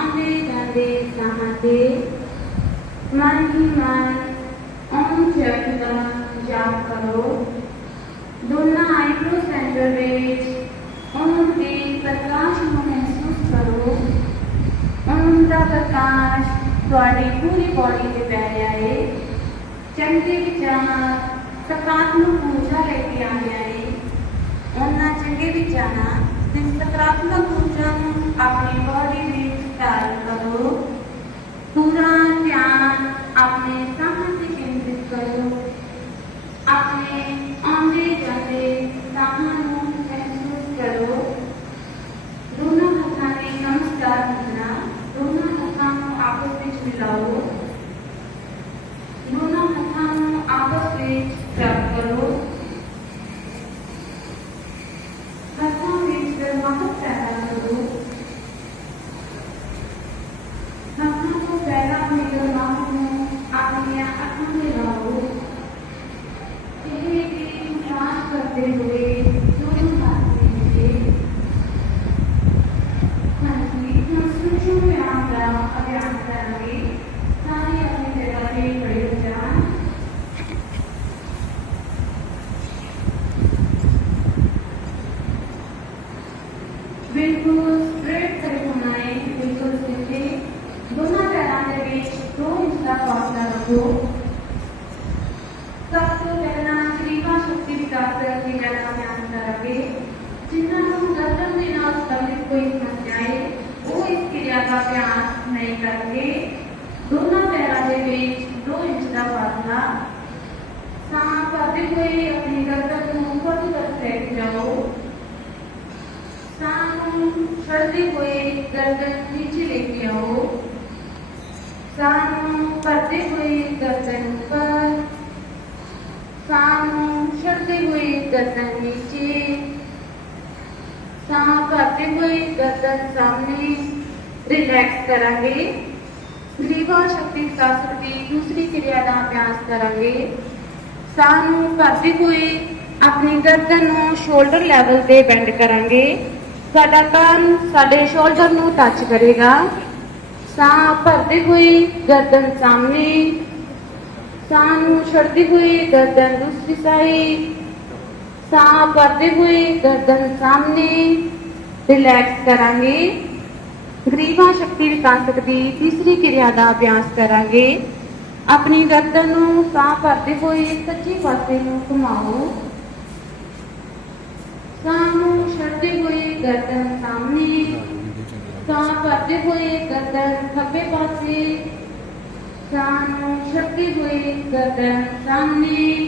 ਆਉਂਦੇ ਜਾਂਦੇ ਸਾਹਾਂ ਤੇ ਮਨ ਹੀ ਮਨ ਓਮ ਜਪ ਦਾ ਜਾਪ ਕਰੋ ਦੋਨਾਂ ਆਈਬ੍ਰੋ ਸੈਂਟਰ ਵਿੱਚ ਓਮ ਦੇ ਪ੍ਰਕਾਸ਼ ਨੂੰ ਮਹਿਸੂਸ ਕਰੋ ਓਮ ਦਾ ਪ੍ਰਕਾਸ਼ ਤੁਹਾਡੀ ਪੂਰੀ ਬਾਡੀ ਤੇ ਪੈ ਰਿਹਾ ਹੈ ਚੰਗੇ ਵਿਚਾਰ ਸਕਾਰਾਤਮਕ ਊਰਜਾ ਲੈ ਕੇ ਆਉਂਦੇ ਹੈ ਉਹਨਾਂ ਚੰਗੇ ਵਿਚਾਰਾਂ ਤੇ ਸਕਾਰਾਤਮਕ ਊਰਜਾ ਨੂੰ ਆਪਣੀ ਬਾਡੀ ਵਿੱਚ ટાઈપ કરો. પૂરા ધ્યાન આપણે સામે કેન્દ્રિત કર્યું આપણે આંબે જાતે कोई समझाए वो इस क्रिया का प्यास नहीं करके, दोनों पैरों के बीच दो इंच का फासला। सांस आते हुए अपनी गर्दन को ऊपर की तरफ़ फेंक जाओ। सांस छोड़ते हुए गर्दन नीचे लेके आओ। करते हुए गर्दन ऊपर। सांस छोड़ते हुए गर्दन नीचे। ਗਰਦਨ ਸਾਹ ਨੂੰ ਹੋਏ ਗਰਦਨ ਕਰਦੇ ਹੋਏ ਗਰਦਨ ਸਾਹਮਣੇ ਰਿਲੈਕਸ ਕਰਾਂਗੇ। ਗਰੀਵਾ ਸ਼ਕਤੀ ਵਿਕਾਸ ਦੀ ਦੂਸਰੀ ਕਿਰਿਆ ਦਾ ਅਭਿਆਸ ਕਰਾਂਗੇ। ਸਾਹ ਨੂੰ ਕਰਦੇ ਹੋਏ ਆਪਣੀ ਗਰਦਨ ਨੂੰ ਸ਼ੋਲਡਰ ਲੈਵਲ ਤੇ ਬੈਂਡ ਕਰਾਂਗੇ। ਸਾਡਾ ਕੰਨ ਸਾਡੇ ਸ਼ੋਲਡਰ ਨੂੰ ਟੱਚ ਕਰੇਗਾ। ਸਾਹ ਭਰਦੇ ਹੋਏ ਗਰਦਨ ਸਾਹਮਣੇ। ਸਾਹ ਨੂੰ ਛੱਡਦੇ ਹੋਏ ਗਰਦਨ ਦੂਸਰੀ ਸਾਈਡ ਸਾਹ ਭਰਦੇ ਹੋਏ ਗਰਦਨ ਸਾਹਮਣੇ ਰਿਲੈਕਸ ਕਰਾਂਗੇ। ਗਰੀਵਾ ਸ਼ਕਤੀ ਵਿਕਾਸਕ ਦੀ ਤੀਸਰੀ ਕਿਰਿਆ ਦਾ ਅਭਿਆਸ ਕਰਾਂਗੇ। ਆਪਣੀ ਗਰਦਨ ਨੂੰ ਸਾਹ ਭਰਦੇ ਹੋਏ ਸੱਜੇ ਪਾਸੇ ਨੂੰ ਘੁਮਾਓ। ਸਾਹ ਨੂੰ ਛੱਡਦੇ ਹੋਏ ਗਰਦਨ ਸਾਹਮਣੇ। ਸਾਹ ਭਰਦੇ ਹੋਏ ਗਰਦਨ ਖੱਬੇ ਪਾਸੇ। ਸਾਹ ਨੂੰ ਛੱਡਦੇ ਹੋਏ ਗਰਦਨ ਸਾਹਮਣੇ।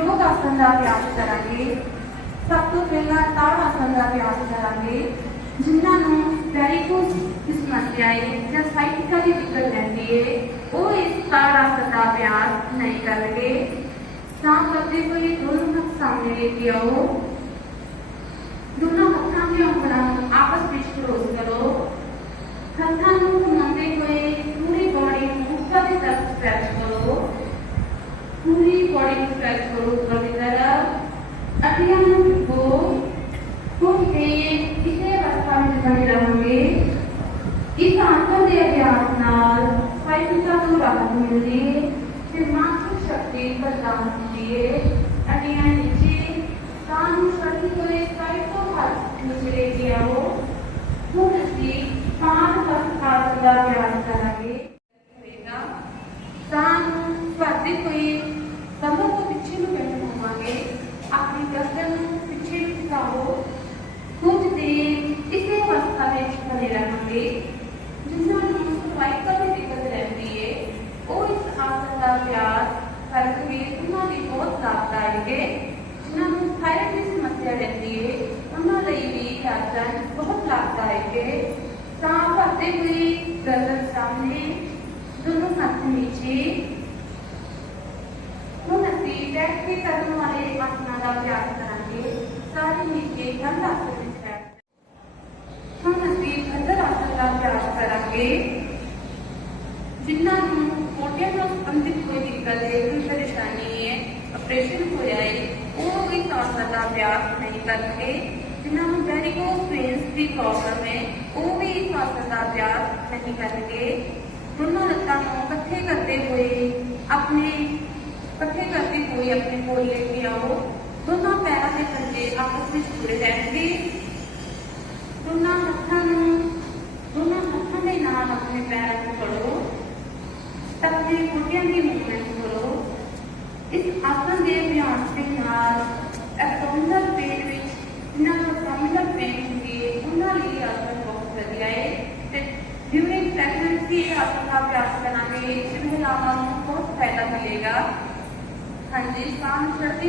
ਯੋਗ ਆਸਨ ਦਾ ਅਭਿਆਸ ਕਰਾਂਗੇ। ਸਭ ਤੋਂ ਪਹਿਲਾਂ ਤਾੜ ਆਸਨ ਦਾ ਅਭਿਆਸ ਕਰਾਂਗੇ, ਜਿਨ੍ਹਾਂ ਨੂੰ ਵੈਰੀਕੋਸ ਦੀ ਸਮੱਸਿਆ ਹੈ ਜਾਂ ਸਾਈਟਿਕਾ ਦੀ ਦਿੱਕਤ ਰਹਿੰਦੀ ਹੈ ਉਹ ਇਸ ਤਾੜ ਆਸਨ ਦਾ ਅਭਿਆਸ ਨਹੀਂ ਕਰਨਗੇ। सांस करते हुए दोनों हाथ सामने लेके आओ दोनों हथा की अंगड़ा आपस में क्लोज करो हथा को घुमाते हुए पूरी बॉडी ऊपर की तरफ स्ट्रेच पूरी बॉडी को स्ट्रेच करो ऊपर की तरफ अभी हम को घूम के इसे अवस्था में खड़े रहोगे इस आसन ਦੇ ਅਭਿਆਸ ਨਾਲ ਫਾਇਦਾ ਤੋਂ ਰਾਹਤ ਮਿਲਦੀ ਤੇ ਮਾਨਸਿਕ ਸ਼ਕਤੀ ਪ੍ਰਦਾਨ ਹੁੰਦੀ ਹੈ ਅਟੀਆਂ ਨੀਚੇ ਕਾਨ ਨੂੰ ਸਰਦੀ ਕੋਲੇ ਸਾਈਡ ਤੋਂ ਹੱਥ ਨੀਚੇ ਆਸਨਾਂ ਦਾ ਅਭਿਆਸ ਕਰਾਂਗੇ ਸਾਰੇ ਨੀਚੇ ਗੰਢ ਆਸਨ ਵਿੱਚ ਬੈਠ ਹੁਣ ਅਸੀਂ ਅੰਦਰ ਆਸਨ ਦਾ ਅਭਿਆਸ ਕਰਾਂਗੇ ਜਿਨ੍ਹਾਂ ਨੂੰ ਮੋਢਿਆਂ ਨਾਲ ਸੰਬੰਧਿਤ ਕੋਈ ਦਿੱਕਤ ਹੈ ਕੋਈ ਪਰੇਸ਼ਾਨੀ ਹੈ ਆਪਰੇਸ਼ਨ ਹੋਇਆ ਹੈ ਉਹ ਇਸ ਆਸਨ ਦਾ ਅਭਿਆਸ ਨਹੀਂ ਕਰਨਗੇ ਜਿਨ੍ਹਾਂ ਨੂੰ ਵੈਰੀਕੋਸ ਵੇਨਸ ਦੀ ਪ੍ਰੋਬਲਮ ਹੈ ਉਹ ਵੀ ਇਸ ਆਸਨ ਦਾ ਅਭਿਆਸ ਨਹੀਂ ਕਰਨਗੇ ਦੋਨੋਂ ਲੱਤਾਂ ਨੂੰ ਇਕੱਠੇ ਕਰਦੇ ਹੋਏ ਆਪਣੇ ਇਕੱਠੇ ਕਰਦੇ ਹੋਏ ਆਪਣੇ ਕੋਲ ਲੈ ਕੇ ਆਓ ਦੋਨੋਂ ਪੈਰਾਂ ਦੇ ਪੰਜੇ ਆਪਸ ਵਿੱਚ ਜੁੜੇ ਰਹਿਣਗੇ ਦੋਨਾਂ ਹੱਥਾਂ ਨੂੰ, ਦੋਨਾਂ ਹੱਥਾਂ ਦੇ ਨਾਲ ਆਪਣੇ ਪੈਰਾਂ ਨੂੰ ਫੜੋ। ਆਪਣੇ ਗੁੱਟਿਆਂ ਦੀ ਮੂਵਮੈਂਟ ਕਰੋ। ਇਸ ਆਸਨ ਦੇ ਅਭਿਆਸ ਦੇ ਨਾਲ ਐਬਡੋਮੀਨਲ ਪੇਨ ਵਿੱਚ ਜਿਨ੍ਹਾਂ ਨੂੰ ਐਬਡੋਮੀਨਲ ਪੇਨ ਹੁੰਦੀ ਹੈ ਉਹਨਾਂ ਲਈ ਆਸਨ ਬਹੁਤ ਵਧੀਆ ਹੈ ਤੇ ਡਿਊਰਿੰਗ ਪ੍ਰੈਗਨੈਂਸੀ ਇਹ ਆਸਨ ਦਾ ਅਭਿਆਸ ਕਰਾਂਗੇ, ਇਸ ਮਹਿਲਾਵਾਂ ਨੂੰ ਬਹੁਤ ਫਾਇਦਾ ਮਿਲੇਗਾ। ਹਾਂਜੀ, ਸਾਹ ਨੂੰ ਛੱਡਦੇ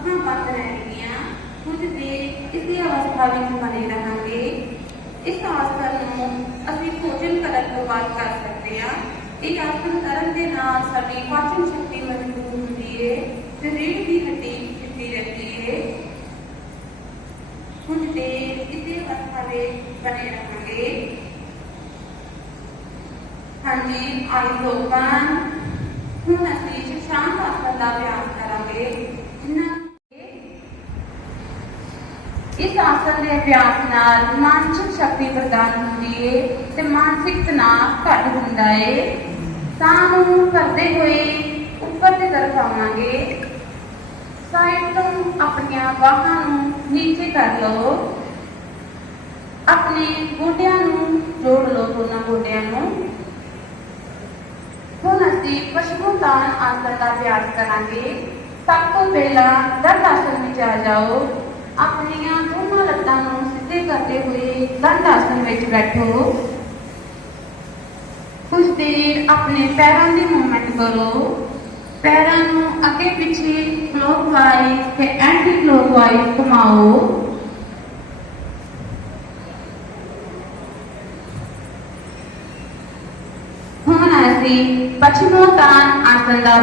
ਅੱਖਾਂ ਬੰਦ ਰਹਿਣਗੀਆਂ ਕੁਝ ਦੇਰ ਇਸੇ ਅਵਸਥਾ ਵਿੱਚ ਬਣੇ ਰਹਾਂਗੇ ਇਸ ਆਸਨ ਨੂੰ ਅਸੀਂ ਭੋਜਨ ਕਰਨ ਤੋਂ ਬਾਅਦ ਕਰ ਸਕਦੇ ਹਾਂ ਇਹ ਆਸਨ ਕਰਨ ਦੇ ਨਾਲ ਸਾਡੀ ਪਾਚਨ ਸ਼ਕਤੀ ਮਜ਼ਬੂਤ ਹੁੰਦੀ ਹੈ ਤੇ ਰੀੜ੍ਹ ਦੀ ਹੱਡੀ ਸਿੱਧੀ ਰਹਿੰਦੀ ਹੈ ਕੁਝ ਦੇਰ ਇਸੇ ਅਵਸਥਾ ਵਿੱਚ ਬਣੇ ਰਹਾਂਗੇ ਹਾਂਜੀ ਆਈ ਓਪਨ ਹੁਣ ਅਸੀਂ ਸ਼ਾਂਤ ਆਸਨ ਦਾ ਅਭਿਆਸ ਕਰਾਂਗੇ ਜਿਨ੍ਹਾਂ ਇਸ ਆਸਨ ਦੇ ਅਭਿਆਸ ਨਾਲ ਮਾਨਸਿਕ ਸ਼ਕਤੀ ਪ੍ਰਦਾਨ ਹੁੰਦੀ ਹੈ ਤੇ ਮਾਨਸਿਕ ਤਣਾਅ ਘੱਟ ਹੁੰਦਾ ਹੈ ਸਾਹ ਨੂੰ ਕਰਦੇ ਹੋਏ ਉੱਪਰ ਦੀ ਤਰਫ ਆਵਾਂਗੇ। ਸਾਈਡ ਤੋਂ ਆਪਣੀਆਂ ਬਾਹਾਂ ਨੂੰ ਨੀਚੇ ਕਰ ਲਓ। ਆਪਣੇ ਗੋਡਿਆਂ ਨੂੰ ਜੋੜ ਲਓ, ਦੋਨਾਂ ਗੋਡਿਆਂ ਨੂੰ। ਹੁਣ ਅਸੀਂ ਪਸ਼ਮੋਤਾਨ ਆਸਨ ਦਾ ਅਭਿਆਸ ਕਰਾਂਗੇ। ਸਭ ਤੋਂ ਪਹਿਲਾਂ ਦਰਦ ਆਸਨ ਵਿੱਚ ਆ ਜਾਓ। ਸਿੱਧੇ ਕਰਦੇ ਹੋਏ ਦੰਡ ਆਸਨ ਵਿੱਚ ਬੈਠੋ ਕੁਝ ਦੇਰ ਆਪਣੇ ਪੈਰਾਂ ਦੀ ਮੂਵਮੈਂਟ ਕਰੋ ਪੈਰਾਂ ਨੂੰ ਅੱਗੇ ਪਿੱਛੇ ਕਲੋਕਵਾਈਜ਼ ਤੇ ਐਂਟੀ ਕਲੋਕਵਾਈਜ਼ ਘੁਮਾਓ ਹੁਣ ਅਸੀਂ ਪਛਮੋਤਾਨ ਆਸਨ ਦਾ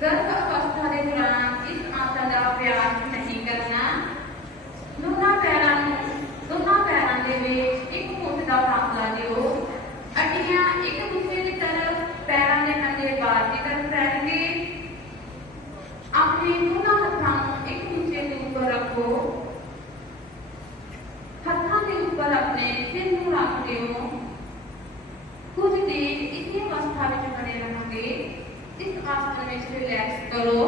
Dando ਆਸਨ ਵਿੱਚ ਰਿਲੈਕਸ ਕਰੋ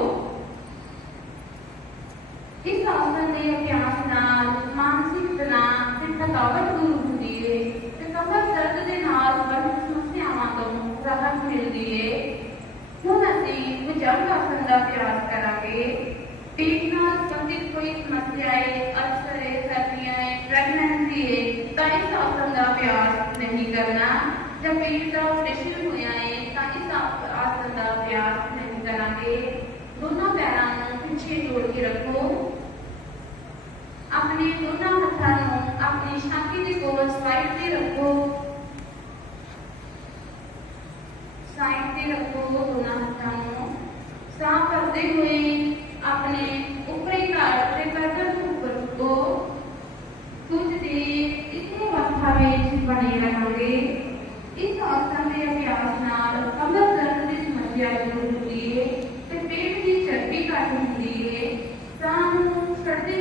ਇਸ ਆਸਨ ਦੇ ਅਭਿਆਸ ਨਾਲ ਮਾਨਸਿਕ ਤਣਾਅ ਤੇ ਥਕਾਵਟ ਦੂਰ ਹੁੰਦੀ ਹੈ ਤੇ ਕਮਰ ਦਰਦ ਦੇ ਨਾਲ ਸੰਬੰਧਿਤ ਸਮੱਸਿਆਵਾਂ ਤੋਂ ਰਾਹਤ ਮਿਲਦੀ ਹੈ ਹੁਣ ਅਸੀਂ ਭੁਜੰਗ ਆਸਨ ਦਾ ਅਭਿਆਸ ਕਰਾਂਗੇ ਪੇਟ ਨਾਲ ਸੰਬੰਧਿਤ ਕੋਈ ਸਮੱਸਿਆ ਹੈ ਅਲਸਰ ਹੈ ਸਰਦੀਆਂ ਹੈ ਪ੍ਰੈਗਨੈਂਸੀ ਅਭਿਆਸ ਨਹੀਂ ਕਰਨਾ ਜਾਂ ਪੇਟ ਦਾ ਆਪਰੇਸ਼ਨ दोनों पैरों को पीछे जोड़ के रखो। अपने दोनों हाथों को अपनी छाती के कोल साइड पे रखो। साइड पे रखो दोनों हाथों को सांस करते हुए का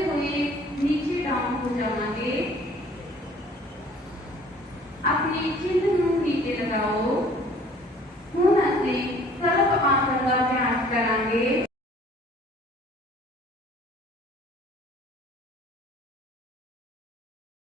हुए नीचे डाउन हो जावांगे अपने चिन्ह नीचे लगाओ।